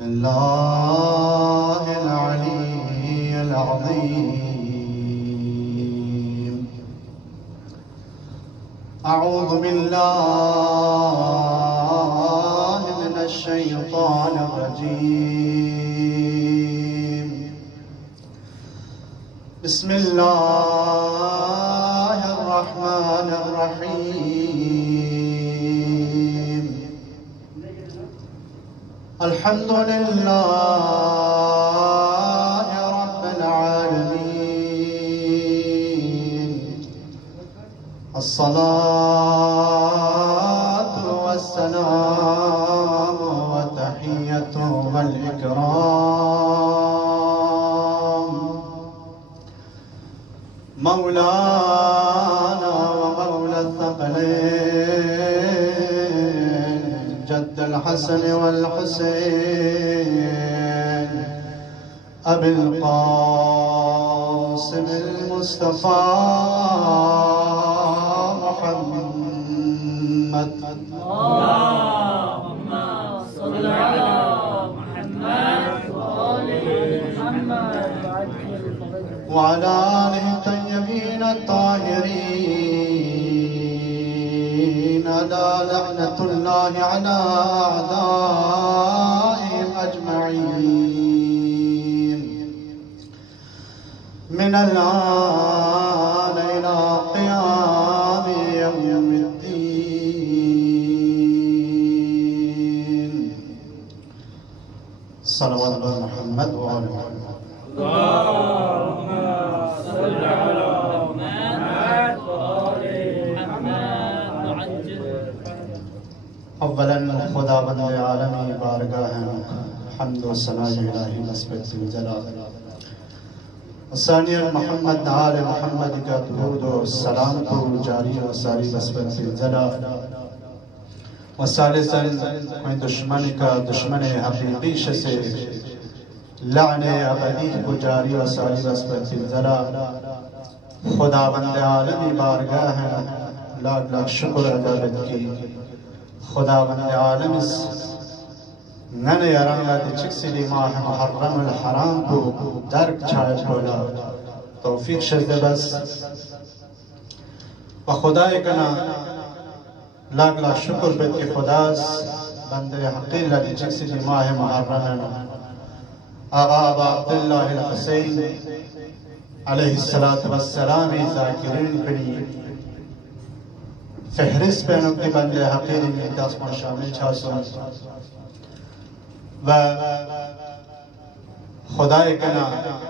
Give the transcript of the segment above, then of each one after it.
الله العلي العظيم. أعوذ بالله من الشيطان الرجيم. بسم الله الرحمن الرحيم. الحمد لله رب العالمين. الصلاة والسلام والتحية والإكرام مولانا ومولى الثقلين جد الحسن والحسين أبي القاسم المصطفى محمد. اللهم صل على محمد وآل محمد وعلى آله الطيبين الطاهرين. ألا لعنة الله على أعدائهم أجمعين من الآن إلى قيام يوم الدين. صلوات محمد وآل محمد. اللهم صل على محمد وآل محمد وعجل. اولا خداوند عالمی بارگاہ حمد و ثنا الہی نسبت الجلال. ثانیا محمد آل محمد کا درود و سلام کو جاری و ساری نسبت الجلال. و ثالثا کوئی دشمن کا دشمن حقیقی سے لعن ابدی کو جاری و ساری نسبت الجلال. خداوند عالمی بارگاہ لاکھ لاکھ شکر عبادت کی. خداوند عالم نن یارانگا دی چکسلی ماہ محرم الحرام کو درک چھائے چھولا توفیق شد بس. و خدای کنا لاکھ لاکھ شکر بد کی خداس بندے حقیل دی چکسلی ماہ محرم آغا ابا عبداللہ الحسین علیہ السلام ذاکرین کنی فہرست پہ نکتی بندے حقیری میں داسمان شامل چھاسون. و خدای کنا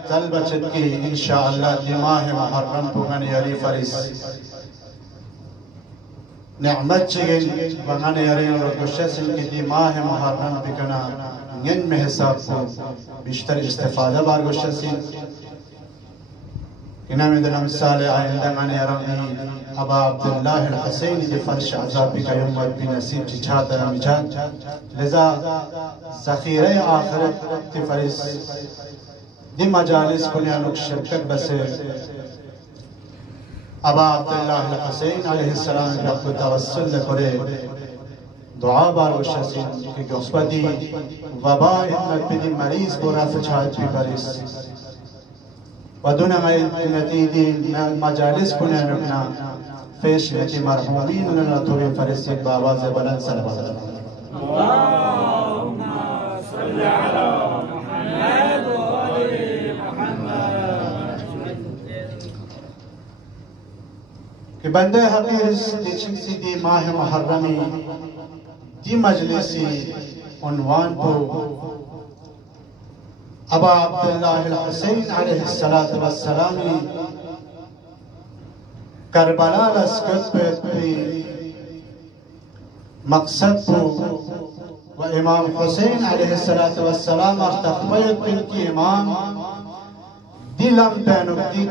تل بچت کی انشاءاللہ دی ماہ محرم پوگن یاری فریس نعمت چگن وغن یاری اور گشتسن کی دی ماہ محرم بکنا ین میں حساب کو بیشتر استفادہ بار گشتسن. انہوں نے دنہ مثال آئندہ میں یارانی ابا عبداللہ الحسین دی فرش عذابی کا یومت بھی نصیب چچھاتا ہے مجھاد. لذا ذخیرہ آخرت تی فرس دی مجالس کنیا لوگ شرکت بسے ابا عبداللہ الحسین علیہ السلام کا کو توسل کرے دعا بار وشسین کہ اس پر دی وبا اتمت پی دی مریض کو رفع چھاید بھی فرس و دون مدینتی دی مجالس کنیا رکنا پیش لیتی مرحومین انہوں توی فرسید بآواز بلند صلوات. اللهم صل على محمد وآل محمد. کہ بندے حقیرس دی چکسی دی ماہ محرمی دی مجلسی عنوان کو ابا عبداللہ الحسین علیہ السلام کربلا لسکت پہ مقصد کو و امام حسین علیہ السلام اختخویت پہ کی امام دلم پہ نکتی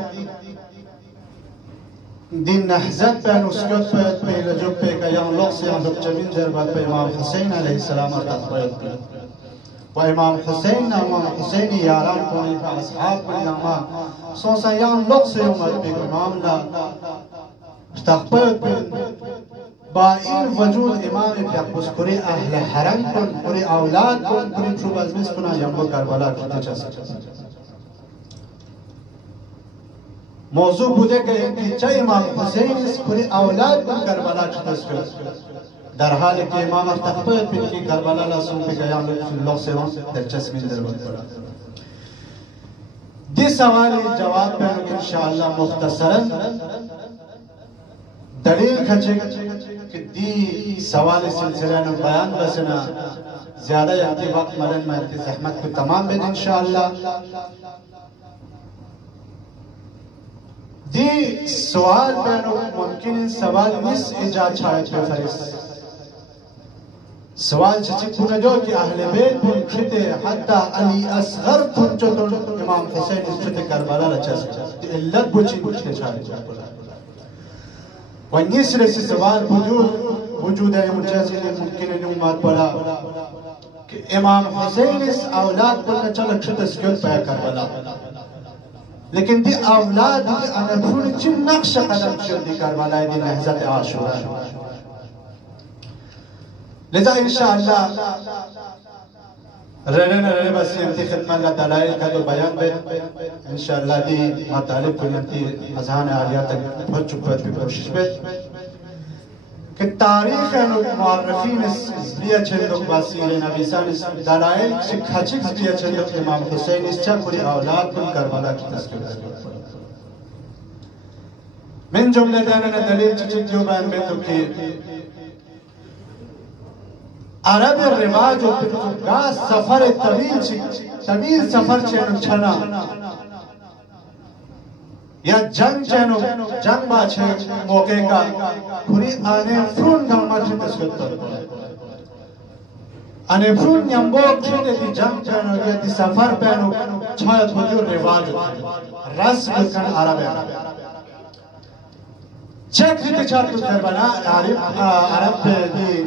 دین نحزت پہ نسکت پہ لجب پہ کہ یہاں لوگ سے ہم لوگ چمین جربت پہ امام حسین علیہ السلام اختخویت پہ و امام حسین یاران کنی پہ اصحاب کنی امان سوسا یہاں لوگ سے امت پہ امام لا اختخویت پہ با این وجود امام پیغمبر کری اهل حرم کن کری اولاد کن کری چوب از میز کنه یمبو کربلا کده چست موضوع بوده که چه امام حسین است کری اولاد کن کربلا چست در حالی که امام ارتقبه پیکی کربلا لاسون پی گیام لوگ سیرون در چسمین در بود کرد دی سوال جواب پہنو انشاءاللہ مختصرا دلیل کھچے کہ دی سوال سلسلہ نو بیان بسنا زیادہ یادی وقت مرن میں تی زحمت کو تمام بین انشاءاللہ دی سوال پہنو ممکن سوال مس ایجاد چھایت پہ فرس سوال چچی کنه جو که اهل بیت پون چته حتی علی اصغر پون چطور امام حسین چته کربلا را چست علت بوچی چته چاره و نیس رسی سوال وجود مجازی ممکن نومات پڑا که امام حسین اس اولاد پون چلک چته سکیت پایا کربلا لیکن دی اولاد دی انفون چی نقش قدم شد دی کربلا دی نهزت عاشورا لذا انشاءاللہ رہنے بس یمتی خدمت اللہ دلائل کا جو بیان بے انشاءاللہ دی مطالب کو یمتی اذہان عالیہ تک بہت چکت بھی کوشش بے کہ تاریخ معرفین اس لیا چھندک باسیر نبیسان اس دلائل کھچک لیا چھندک امام حسین اس چا کری اولاد کن کربلا کی تذکر من جملے دینا دلیل چچک جو بیان بے تو کہ عرب رواج و پرتگاز سفر طویل سفر چینو چھنا یا جنگ چینو جنگ با چھے موقع کا پوری آنے فرون گلما چھے تسکت آنے فرون یمبو چھے دی جنگ چینو یا دی سفر پینو چھایت وجود رواج رسم کن عرب چیک دیتے چاہتو کربلا عرب دی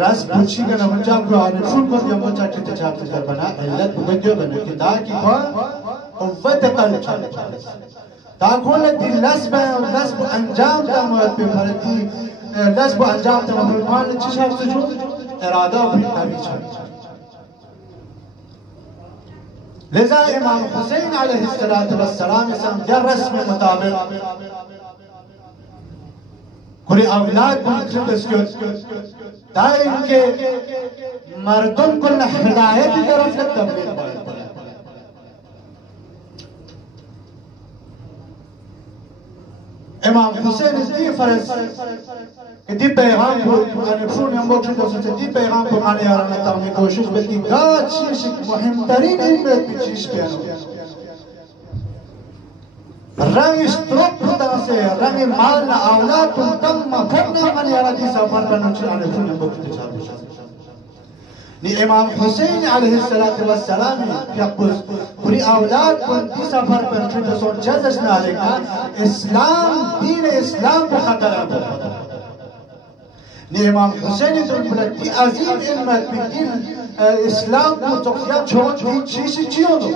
رس بوچی کا نمجا کو آنشون کو یمو چاہتے چاہتے کربلا علت بگیو بنے کہ دا کی خواہ قوت قلب چاہتے دا کھولا دی لسب انجام دا موت پہ بھرتی لسب انجام دا مفرمان چی شاہد سجو ارادہ بھی نبی چاہتے لذا امام حسین علیہ السلام اسم یا رسم مطابق کلی اولاد بلکن بسکت دائم کے مردم کو ہدایت کی طرف سے تبلیغ بڑھتا امام حسین اس دی فرض کہ دی پیغام کو انفرون ہم بکشن کو سنتے دی پیغام کو مانے آرانا تاہمی کوشش بلتی گا چیش مهم ترین علمت بھی چیش پیانو رنگ اشترک پتا سے رنگ مال اولاد تم تم مکرنا من یارا دی سفر کرنا چلانے چنے بکتے چاہتے نی امام حسین علیہ السلام پوری اولاد کن دی سفر پر چھوٹے سوٹ جزش نہ لکھا اسلام دین اسلام کو خطر ہے نی امام حسین تم بلکتی عظیم علمت بھی دین اسلام کو تقیات چھوڑ دی چیزی چیوں دو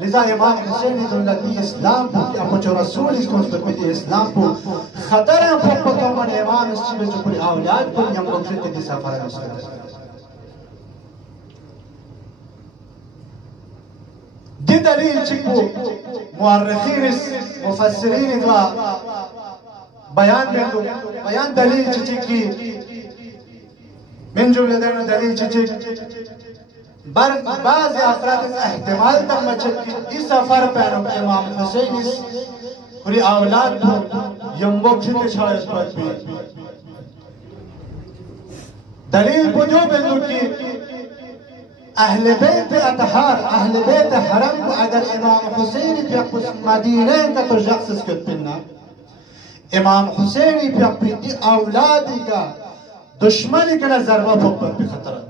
لذا امام حسین دولتی اسلام کو اپو جو رسول اس کو سپیتی اسلام کو خطر ہے پھوکو تو من امام اس چیزے جو پوری اولاد کو یم بکشت دی سفر ہے دی دلیل چکو مورخین مفسرین دوا بیان دلیل چکی من جمله دینا دلیل چکی بعض افراد احتمال تک مچت کی اس سفر پہنو امام حسین اس پوری اولاد کو یمبو کھتے چھائش پر بھی دلیل کو جو بندو کی اہل بیت اطہار اہل بیت حرم کو اگر امام حسین پہ مدینہ کا تو شخص اس کو پننا امام حسین پہ دی اولادی کا دشمنی کا ضربہ پھوک پر خطرہ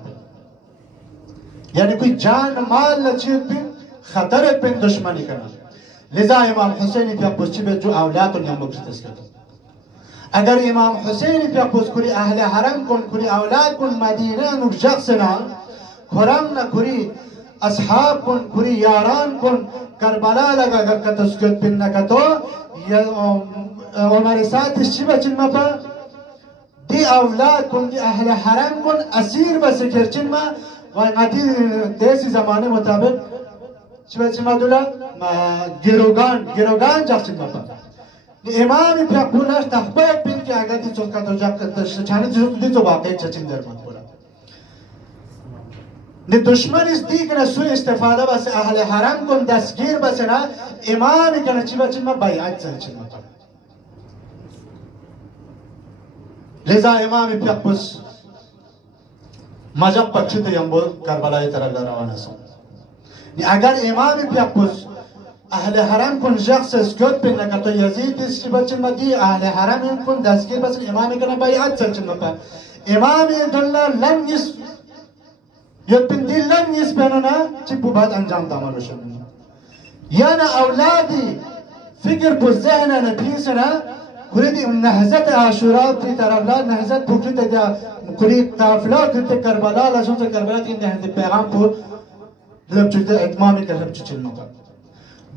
یعنی کوئی جان مال لچیت بھی خطرت پہ دشمنی کرنا لذا امام حسین پہ پوچھی بے جو اولاد انہیں مقصد کرتا اگر امام حسین پہ پوچھ کری اہل حرم کن کری اولاد کن مدینہ نک شخص نا خرم نہ کری اصحاب کن کری یاران کن کربلا لگا گا تسکت پن نہ کتو ہمارے ساتھ اس چی بچن مپا دی اولاد کن دی اهل حرم کن اسیر بس کرچین ما و قدی دیسی زمانه مطابق چی بچی ما دولا گروگان جاکچین ما با امام پیاکونش تخبایت بین که اگر دی چوکا تو جاک چانی دی تو باقی چچین در مد بولا نه دشمن است دی کنه سوی استفاده بس اهل حرم کن دستگیر بس نه امام کنه چی بچین ما بیعت چلچین ما لذا امام پیاکوس مجب پکشت یمبو کربلای طرف روانه سو اگر امام پیاکوس اهل حرم کن شخص اسکوت پی نکتو یزید است که بچه مدی اهل حرم کن دستگیر بس امامی کنه بیعت سلچن مپا امامی دلنا لن نیست یاد پندی لن نیست پینونا چی پو بعد انجام دامالو شد یانا اولادی فکر پو ذهن نپیسنا کلی نهزت عاشورا کی طرف لا نهزت پوکلی تا کلی قافله کلی کربلا لا شون کربلا کی نهزت پیغام پو لب چوده اتمامی کرب چچین مکا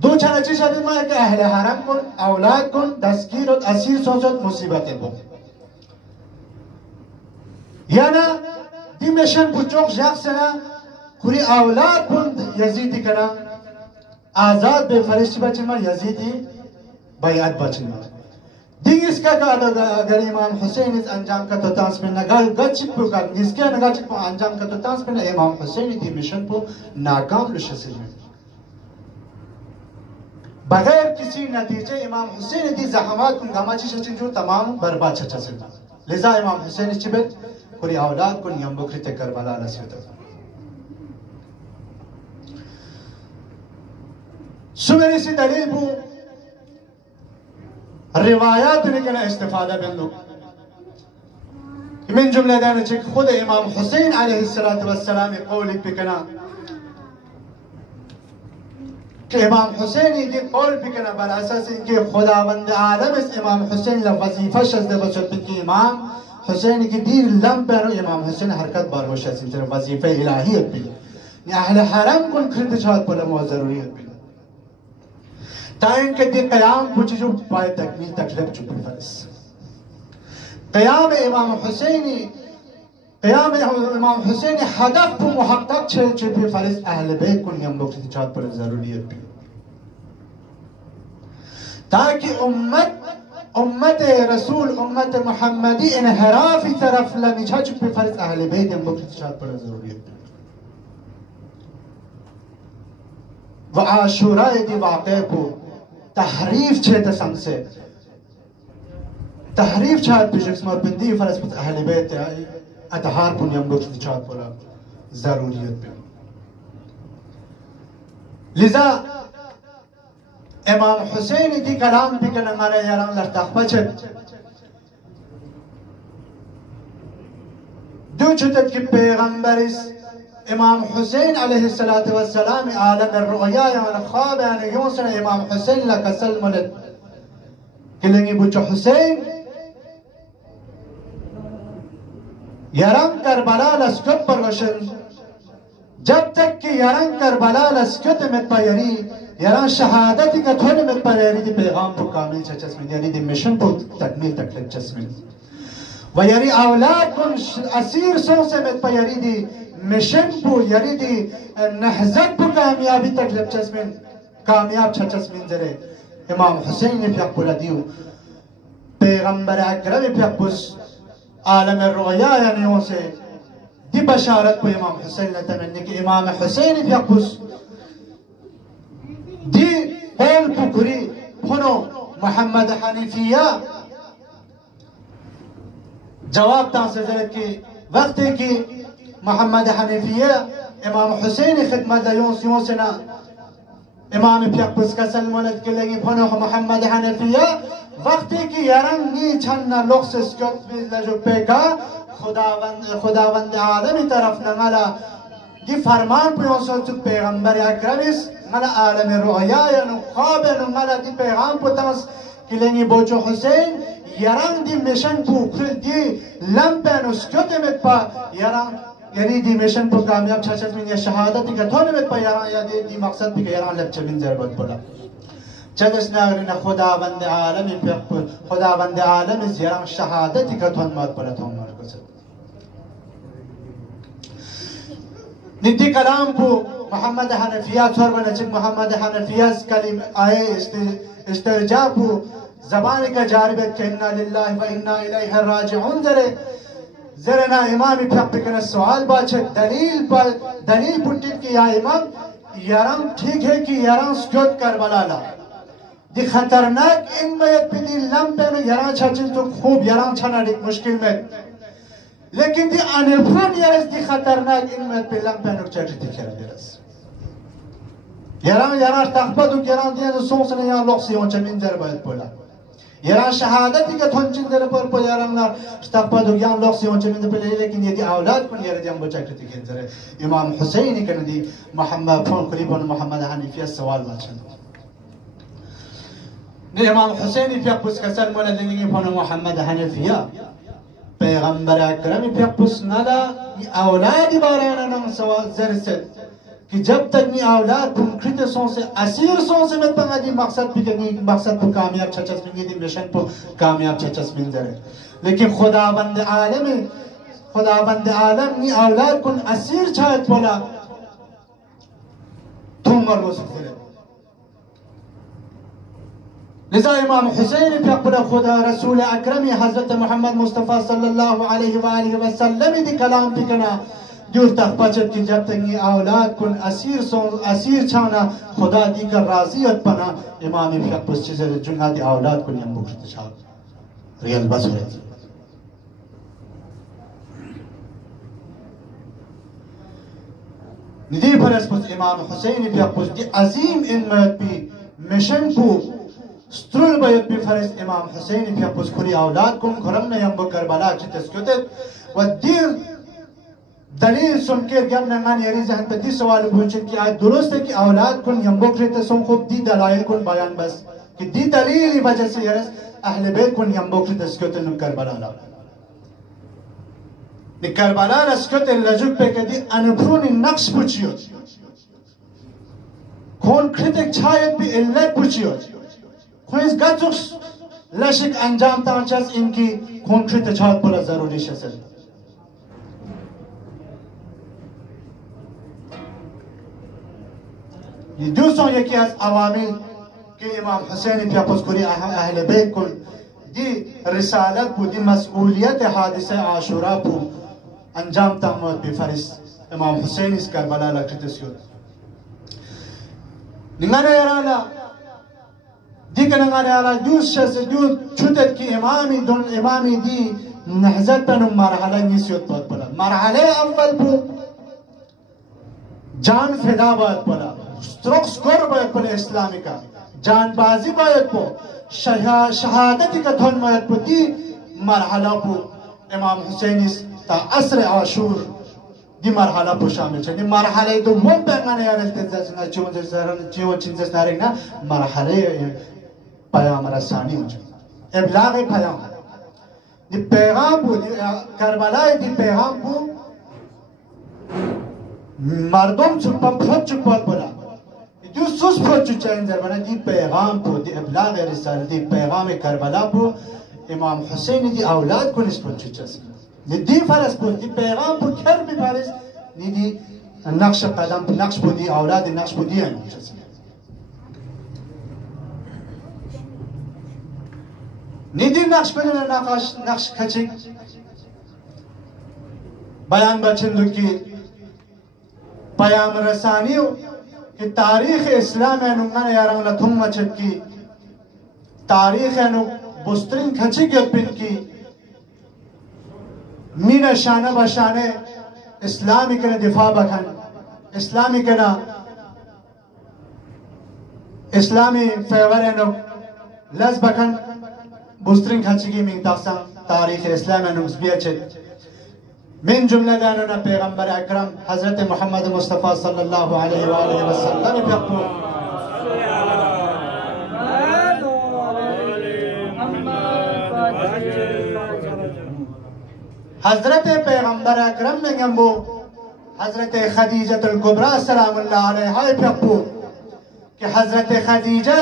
دو چند چیز شدید ما که اهل حرم کن اولاد کن دستگیر و اسیر سوزد مصیبت بود یانا دی مشن پوچوک شخص نا کلی اولاد کن یزیدی کنا آزاد به فرشتی بچین ما یزیدی بیعت بچین ما دیگه که اگر امام حسین از انجام کا تو تاس میں نگال گچ پو کا اس کے نگال چ انجام کا تو تاس میں امام حسین دی مشن پو ناکام لشسل بغیر کسی نتیجے امام حسین دی زحمات کو گما چ جو تمام برباد چ چل لذا امام حسین چبت پوری اولاد کو یم بکری تے کربلا رسیدہ سمری سی دلیل بو روایات لیکن استفاده بندو من جمله دانه چه خود امام حسین علیه السلام قولی بکنه که امام حسینی دی قول بکنه بر اساس اینکه خداوند عالم است امام حسین لوظیفه شده باشد که امام حسینی که دیر لم بینو امام حسین حرکت باروش است این وظیفه الهیت بی اهل حرم کن کرد چهات بلا مو ضروریت بی تا اینکه دی قیام کچھ جو پای تکمیل تکلیف چوبی فرس قیام امام حسینی هدف کو محقق چوبی فرس اهل بیت کن یم لوگ چهات بلا ضروریت بی تاکہ امت رسول امت محمدی انحرافی طرف لمیچا چوبی فرس اهل بیت یم لوگ چهات بلا ضروریت بی و عاشورای دی واقع کو تحریف چه تسنگ سے تحریف چاہت پیشکس مربندی فرس پت اہل بیت اتحار پن یم لوگ چاہت بولا ضروریت پہ لذا امام حسین دی کلام بھی کنا مارا یاران لرتاق بچت دو چتت کی پیغمبرس امام حسین علیه السلام عالم الرؤیا یعنی خواب یعنی یونسن امام حسین لکسل ملد کلنگی بچه حسین یران کربلا لسکت پروشن جب تک کہ یران کربلا لسکت مت پیری یران شهادتی که تون مت پیری دی پیغام کو کامل چسمن یعنی دی مشن کو تکمیل تکلیف چسمن و یعنی اولاد کن اسیر سو سے مت پیری دی مشن پو یعنی دی نهزت پو کامیابی تکلیف چسمن کامیاب چسمن زره امام حسین پیق بولا دیو پیغمبر اکرم پیق بوس عالم الرؤیا یعنی اون سے دی بشارت کو امام حسین لتمنی کہ امام حسین پیق بوس دی قول پو کری پھنو محمد حنیفیہ جواب تانسے زره کی وقتی کی محمد حنیفیه امام حسین خدمت یونسنا امام پیقبس کسل مولد کلگی پناه محمد حنیفیه وقتی که یاران نی چند لغس اسکت لجو پیکا خداوند عالمی طرف نمالا دی فرمان پیونسو تو پیغمبر اکرمیس ملا عالم رؤیا یا خواب نمالا دی پیغام پتانس کلگی بوچو حسین یاران دی مشن پوکل دی لمپن اسکت مت پا یاران یعنی دی مشن پو کامیاب چچت من یا شهادتی که تونه مت پا یاران یا دی مقصد بی که یاران لب چبین ضربت بولا چدس ناغرین خداوند عالمی پیغمبر خداوند عالم زیران شهادتی که تون مات پلا تون مات کسد ندی کلام کو محمد حنفیات سر بنا چک محمد حنفیات کلم آئے استرجاع کو زبان کا جاربت کہ انا للہ و انا الیہ راجعون زرنا امام پیغمبر کنا سوال باچک دلیل پٹیل کی یا امام یارم ٹھیک ہے کہ یارم سکوت کربلا لا دی خطرناک ان بیت پی دی لمپے میں یارم چھاچن تو خوب یارم چھانا دیکھ مشکل میں لیکن دی انفرون یارس دی خطرناک ان بیت پی لمپے نک چاچی دیکھ رہا دیرس یارم تخبتو یارم دیاں دو سونسنے یارم لوکسی ہونچا منزر بیت پولا یارم شہادتی کا تھونچن در پر پو یارم نا تخبتو یارم لوکسی ہونچا منزر پولا لیکن یہ دی اولاد کن یارم دیاں بچا کرتی کنزر امام حسینی کن دی محمد فون قریبون محمد حنیفیہ سوال باچن دی امام حسینی پیق بس کسل مولا دنگی فون محمد حنیفیہ پیغمبر اکرمی پیق بس ندا اولادی بارانا نم سوال زرست کہ جب تک نی اولاد بنکریت سون سے اسیر سون سے مت پنگا دی مقصد بھی کنی مقصد پر کامیاب چھچس منگی دی مشن پر کامیاب چھچس من دره لیکن خداوند عالم نی اولاد کن اسیر چھایت بولا تم مرگو سکتے لذا امام حسین پی اقبل خدا رسول اکرمی حضرت محمد مصطفیٰ صلی اللہ علیہ وآلہ وسلم دی کلام پی کنا دور تک بچت کی جب تک یہ اولاد کن اسیر چھانا خدا دی کر راضیت پنا امام فیق پس چیزے جنگا دی اولاد کن یم بکرت چھاک ریال بس ہوئے ندی پر اس پس امام حسین فیق پس دی عظیم انمت پی مشن کو سترول باید پی فرس امام حسین فیق پس کھری اولاد کن کھرم یم بکر بلا چیتس کیوتت و دیر دلیل سن کے گم نگان یری ذہن پہ دی سوال پوچھیں کہ آج درست ہے کہ اولاد کن یم بکرت سن خوب دی دلائل کن بیان بس کہ دی دلیلی وجہ سے یرس اہل بیت کن یم بکرت اسکیوت نم کربلا لا نی کربلا اسکیوت لجب پہ کہ دی انپرونی نقص پوچھیو کون کرتک چھایت بھی علت پوچھیو خویز گتوش لشک انجام تانچاس ان کی کون کرت چھایت بلا ضروری شسل یہ دوسروں یکی از عوامل کہ امام حسین پی اپسکوری اہل بیت کن دی رسالت پو دی مسئولیت حادثہ عاشورہ پو انجام تاموت بی فرس امام حسین اس کربلا لکھتے سیود نگانا یرالا دیکھ نگانا یرالا دوس شخص دو چھوٹت کی امامی دی نحضت پنو مرحلہ نیسیوت بہت بلا مرحلہ اول پو جان فدا بہت بلا سترک سکور باید پر اسلامی کا جان بازی باید پو شہادتی کا دھن باید پو دی مرحلہ پو امام حسین تا عصر عاشور دی مرحلہ پو شامل چھے دی مرحلہ دو مون پیغانے یار التزازنا چیون چنزس نارکنا مرحلہ پیام رسانی ہو چھے ابلاغ پیام دی پیغام پو کربلای دی پیغام پو مردم چکپا پھوٹ چکپا بلا دو سوس پھوٹ چکچائن زربانا دی پیغام پو دی ابلاغ رسال دی پیغام کربلا پو امام حسین دی اولاد کو نسبت چکچاسی دی فرس پو دی پیغام پو کھر بھی پارس دی نقش قدم پو نقش پو دی اولاد نقش پو دی آئین چکچاسی دی نقش پو دی نقش کھچک بیان بچندو کی پیام رسانیو کہ تاریخ اسلام اینو من یاران لطم مچد کی تاریخ اینو بسترین کھچی گیت پن کی مین شانہ بشانے اسلامی کنا دفاع بکن اسلامی کنا اسلامی فیور اینو لز بکن بسترین کھچی کی من تقسم تاریخ اسلام اینو مزبیع چد من جملہ دانونا پیغمبر اکرم حضرت محمد مصطفیٰ صلی اللہ علیہ وآلہ وسلم پیغمبر حضرت پیغمبر اکرم میں گمبو حضرت خدیجہ الکبریٰ سلام اللہ علیہ پیغمبر کہ حضرت خدیجہ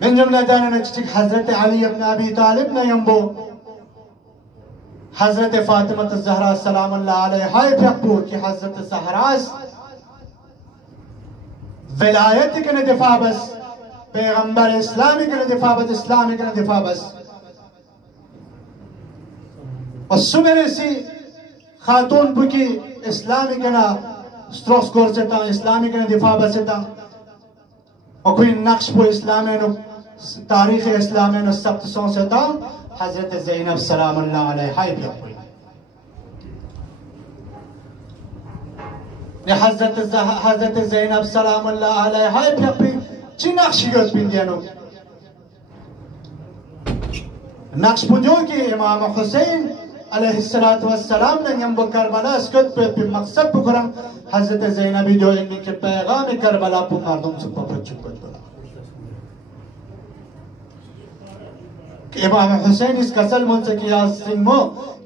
من جمله دانه چیک حضرت علی ابن ابی طالب نے یمبو حضرت فاطمہ الزہرا سلام اللہ علیہا پیپو کہ حضرت زہرا ولایت کے دفاع بس پیغمبر اسلامی کے دفاع بس اسلامی کے دفاع بس اور سمیر سی خاتون بکی اسلامی کے نا ستروس کور سے تا اسلامی کے دفاع بس تا اور کوئی نقش پو اسلامی نو تاریخ اسلامی نو سبت سون سے تا حضرت زینب سلام اللہ علیہا پیپو حضرت زینب سلام اللہ علیہا پیپو چی نقشی گوز پیندیانو نقش پوجو کی امام حسین علیہ السلام نے یمبو کربلا اسکت پہ مقصد پکرم حضرت زینبی جو انہی کے پیغام کربلا پو مردم سپا پچھو پچھو امام حسین اس کسل منسکی آسنگو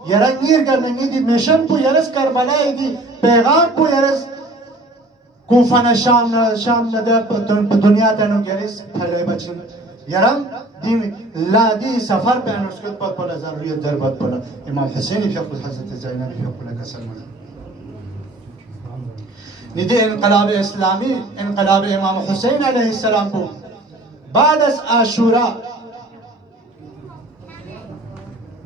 یرنگیر کرنگی دی میشن پو یرس کربلا دی پیغام پو یرس کوفن شام نده دنیا تنو گریس پھلے بچن یرم دی سفر پہ انسکت پت پلا ضروریت دربت پلا امام حسینی فی اقل حضرت زینبی فی اقل کسل منسکی ندی انقلاب اسلامی انقلاب امام حسین علیہ السلام کو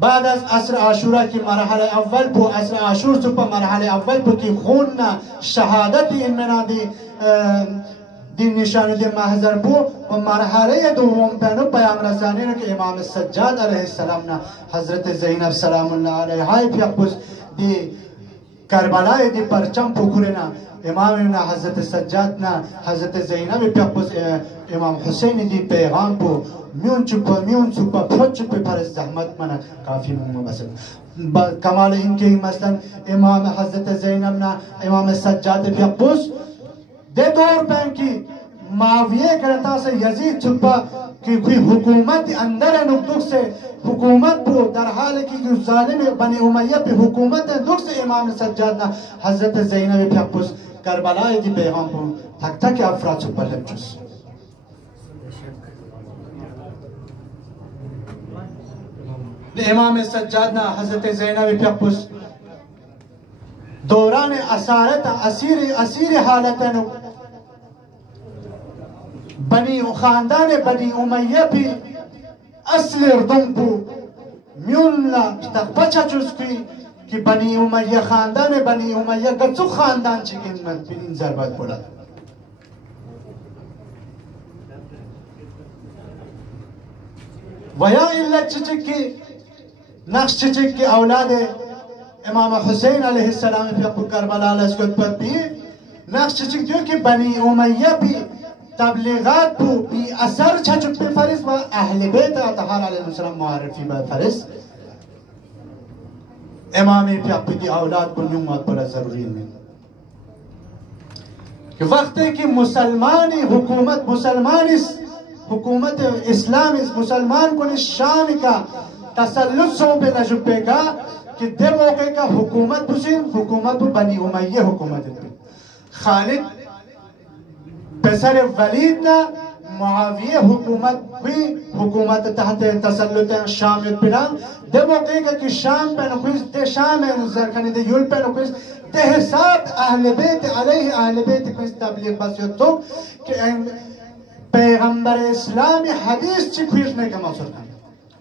بعد از عصر عاشورہ کی مرحلہ اول پو عصر عاشور سپا مرحلہ اول پو کی خوننا شہادتی انمنا دی نشان دی محضر پو و مرحلہ دوم پینو پیام رسانی کہ امام سجاد علیہ السلام نا حضرت زینب سلام اللہ علیہا پی اقبوز دی کربلا دی پرچم پو کرنا امام نا حضرت سجاد نا حضرت زینب پی اقبوز امام حسین دی پیغام پو میون چپا پھوچ چپے پر زحمت منا کافی مبسط کمال ان کے مثلا امام حضرت زینب نا امام سجاد پی اقبوز دے دور پہن کی معاویہ کرتا سے یزید چپا کہ کوئی حکومت اندر نقطق سے حکومت پو در حال کی ظالم بنی امیہ پہ حکومت دکھ سے امام سجاد نا حضرت زینب پی اقبوز کربلا دی پیغام پو تک تک افراد چپا لبجوز امام سجاد نا حضرت زینب پی اقبوز دوران اسارت اسیر حالت نو بنی خاندان بنی امیہ پی اصل اردن پو میونلا تک بچا چوز کی کہ بنی امیہ خاندان بنی امیہ گچو خاندان چکن مد بین ضربت پولا ویا اللہ چچک کی نقش چچک کی اولاد امام حسین علیہ السلام پی اپو کربلا علیہ اسکت پر بھی نقش چچک دیو کہ بنی امیہ پی تبلیغات پو بی اثر چچک پی فرس و اہل بیت اطہار علیہ السلام معرفی با فرس امامی پی اپو دی اولاد کو نیومات پر ضروری میں کہ وقت ہے کہ مسلمانی حکومت حکومت اسلام مسلمان کو شام کا تسلط سو پہ نجبے کا کہ دے موقع کا حکومت بسین حکومت بنی امیہ حکومت خالد پسر ولید نا معاویہ حکومت ہوئی حکومت تحت تسلط شام پنا دے موقع کا کہ شام پہ نکویز دے شام ہے نظرکانی دے یول پہ نکویز دے حساب اہل بیت علیہ اہل بیت کوئی تبلیغ بسیت تو کہ پیغمبر اسلامی حدیث چی کھویشنے کا مصر کن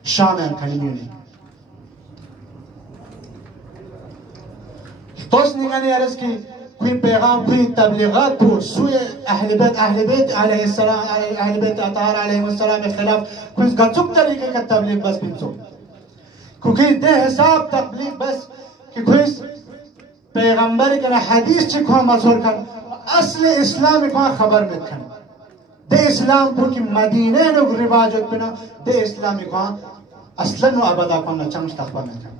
شام ہے کنیونی توس نگانی عرض کی کوئی پیغام کوئی تبلیغات کو سوئے اہل بیت علیہ السلام اہل بیت اطہار علیہ السلام خلاف کوئی گچک طریقے کا تبلیغ بس بنسو کیونکہ دے حساب تبلیغ بس کہ کوئی پیغمبر کے حدیث چکھو مصور کن اصل اسلام کو خبر میں کن دے اسلام کو کی مدینہ نو رواجت پنا دے اسلامی کو اصلا نو ابدا کو نہ چمش تخبر میں کن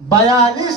42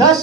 10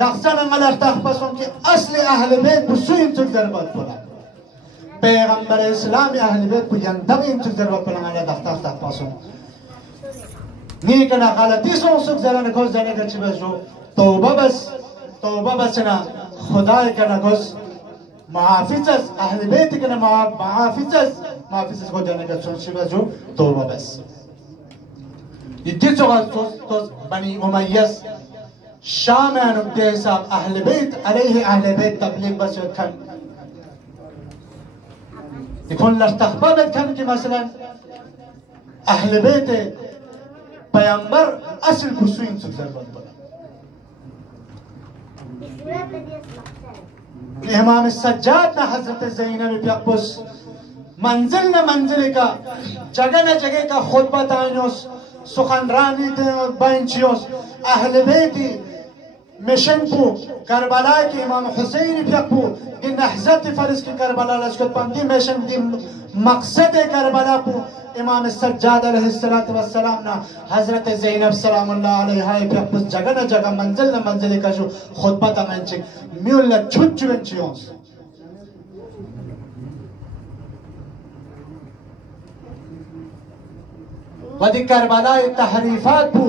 daxsan ngalar taxpason ki asli ahli beyt bu suyun tük zerbat pula Peygamber İslam ahli beyt bu yandagin tük zerbat pula ngala daxtax taxpason ni kana galati son suk zerane koz zane ka chibajo tawba bas na khuda kana koz muhafizas ahli beyt kana muhafizas koz zane ka son chibajo tawba bas يدي توز بني أمية شام أنو ديسا أهل بيت عليه أهل بيت تبليغ بس يتكلم يكون لارتخبا بتكلم كي مثلا أهل بيت پیامبر أصل كسوين سكسر بطبع إمام السجاد حضرت زينب بيقبس منزل کا جگہ کا خطبہ تانیوس سخنرانی بینچیوس اہل بیتی مشن پو کربلا کی امام حسین پیقبو دی نحزت فرس کی کربلا لشکت پاندی مشن دی مقصد کربلا پو امام السجاد علیہ السلام نا حضرت زینب سلام اللہ علیہ پیقبس جگہ منزل کا جو خطبہ تانیوس میولا چھوچ بینچیوس ودي كربلاء التحريفات بو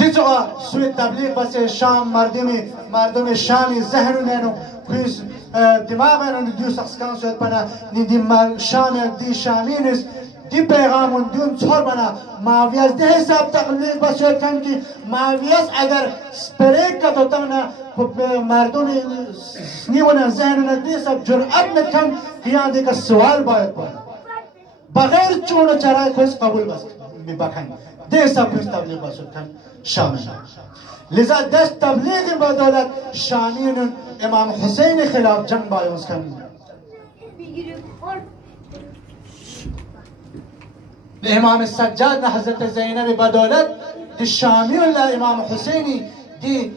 دیجا سوی تبلیغ بس شام مردم شامی ذهن نینو کویس دماغ نینو دیو سخسکان سوید بنا دی شام دی شامی نیست دی پیغامون دیون چور بنا معاویز دی حساب تبلیغ بس سوید کن که معاویز اگر سپریک کت ہوتا نا مردم نیونا ذهن دی سب جرأت نکن که یان دیگه سوال باید بغیر چون چرای کویس قبول بس بکن دی سب کویس تبلیغ بس سوید کن شامل لذا دست تبلیغ بدولت شامین امام حسین خلاف جنگ بایوز کنید امام السجاد حضرت زینب بدولت شامیون لا امام حسینی دی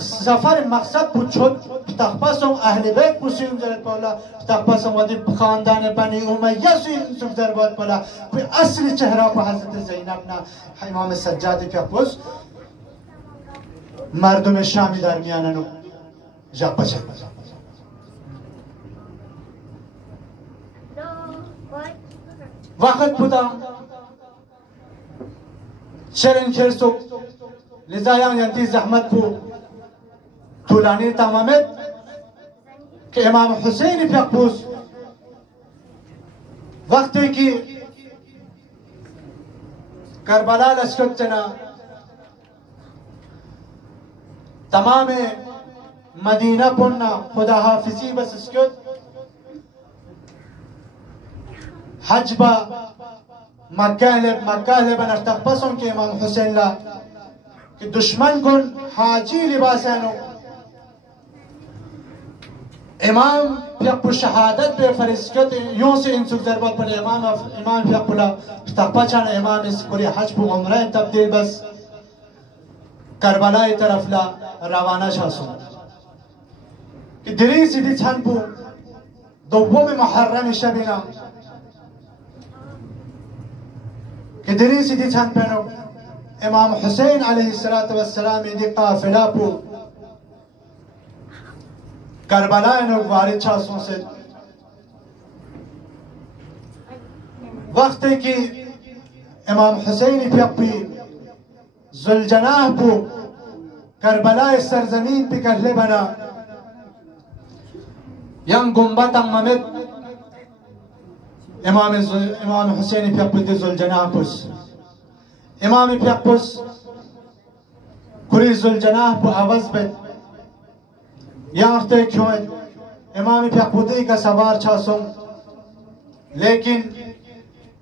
زفر مقصد پوچود تخپاسم اهل بیت پوسیم زرد بالا تخپاسم و دی خاندان بنی امیه سویم زرد بالا کوئی اصل چهره په حضرت زینب نا امام السجاد پیپوز مردم شامی در میاننو جاب بچه وقت بودا شرین کرسو لذایان ینتی زحمت کو طولانی تمامت که امام حسین پیقبوز وقتی که کربلا لشکر چنا تمام مدینہ پننا خدا حافظی بس اسکت حج با مکہ لبن ارتقبسن که امام حسین لا که دشمن کن حاجی لباسانو امام پیقب شهادت به فرسکت یون سے انسوک ضربت پر امام پیقب لا ارتقبچان امام اسکوری حج بو عمرہ تبدیل بس کربلای طرف لا روانه شاسون که دری سیدی چند بو دوم محرم شبینا که دری سیدی چند پنو امام حسین علیه السلام دی قافله بو کربلای نو وارد شاسون سے وقتی که امام حسین پیقبی زلجناح بو کربلای سرزمین پی کرله بنا یم گنبت امامت امام حسین پیقبی زلجناح پوس امام پیقبوس کری زلجناح بو عوض بید یافته کیوید امام پیقبودی کا سوار چاسم لیکن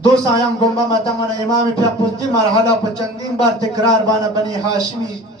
dosa yang gomba matang mana imam pihak pus di marhala pecanding bar tekrar bana bani Hashimi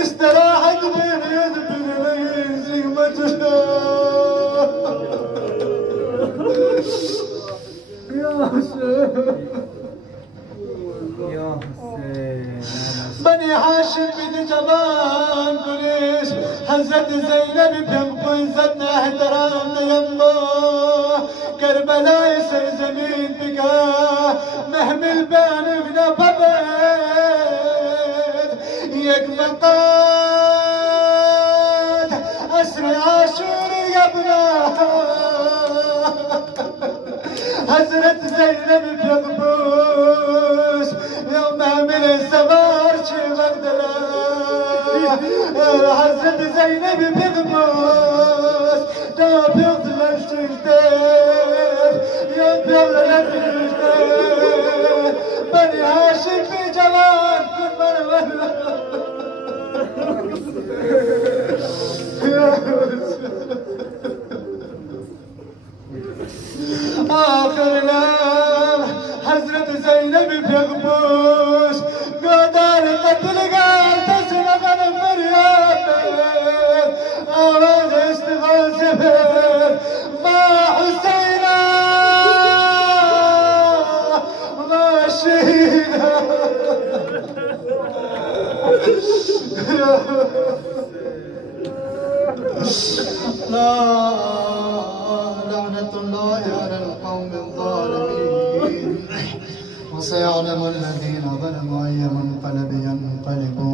استراحت من يد بالرئيس حضرت زینب پنپوی زد نه احترام یما کربلای سرزمین بگا محمل بانفنا ببد یک وقت عصر عاشور یبنا حضرت زینب پنپوس یوم محمل سوار چه وقت حضرت زینب پنپوس دا پیغد لشتشتر یا پیغد لشتشتر بنی هاشم بی جوان کن من آخر نام حضرت زینب پنپوس گودار قتل گال تسن غنم فریاد آواز استغاثه ما حسینا ما شهیدا لعنة الله على القوم الظالمين وسيعلم الذين ظلموا أي منقلب ينقلبون